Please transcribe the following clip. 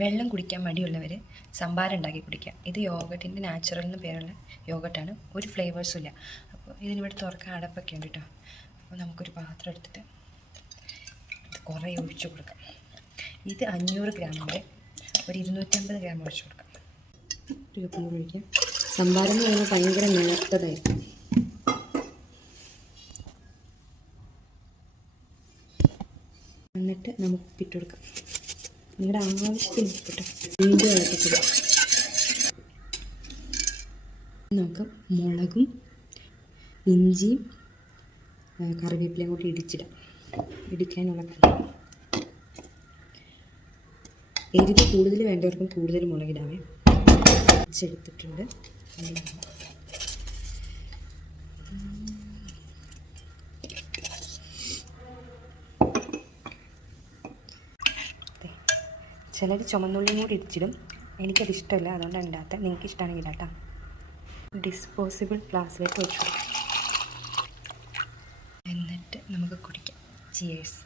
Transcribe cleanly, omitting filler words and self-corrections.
വെള്ളം കുടിക്കാൻ മടിയുള്ളവർ സംഭാരം ഉണ്ടാക്കി കുടിക്കുക. ഇത് യോഗട്ടിൻ്റെ നാച്ചുറൽ എന്ന് പേരുള്ള യോഗട്ടാണ്. ഒരു ഫ്ലേവേഴ്സും ഇല്ല. അപ്പോൾ ഇതിനിവിടെ തുറക്കാൻ അടപ്പൊക്കെ ഉണ്ട് കേട്ടോ. അപ്പോൾ നമുക്കൊരു പാത്രം എടുത്തിട്ട് ഇത് കുറേ ഒഴിച്ചു കൊടുക്കാം. ഇത് 500 ഗ്രാമിൻ്റെ ഒരു 250 ഗ്രാം ഒഴിച്ചു കൊടുക്കാം. ഒരു കപ്പ് കൂടി ഒഴിക്കാം. സംഭാരം എന്ന് പറയുമ്പോൾ ഭയങ്കര നേർത്തതായിരിക്കും. എന്നിട്ട് നമുക്ക് ഉപ്പിട്ട് കൊടുക്കാം. നിങ്ങളുടെ ആവശ്യത്തിന് ഉപ്പിട്ട് വീണ്ടും ഇളക്കിക്കുക. നമുക്ക് മുളകും ഇഞ്ചിയും കറിവേപ്പിലയും കൂടി ഇടിക്കാനുള്ള എരിവ് കൂടുതൽ വേണ്ടവർക്കും കൂടുതൽ മുളകിടാമേ. ഇടിച്ചെടുത്തിട്ടുണ്ട്. ചിലർ ചുമന്നുള്ളിയും കൂടി ഇടിച്ചിടും. എനിക്കത് ഇഷ്ടമല്ല, അതുകൊണ്ടാണ് ഇടാത്ത. നിങ്ങൾക്ക് ഇഷ്ടമാണെങ്കിൽ ഇടാം. ഡിസ്പോസിബിൾ ഗ്ലാസ്സിലേക്ക് വെച്ചു കൊടുക്കാം. എന്നിട്ട് നമുക്ക് കുടിക്കാം. ചിയേഴ്സ്.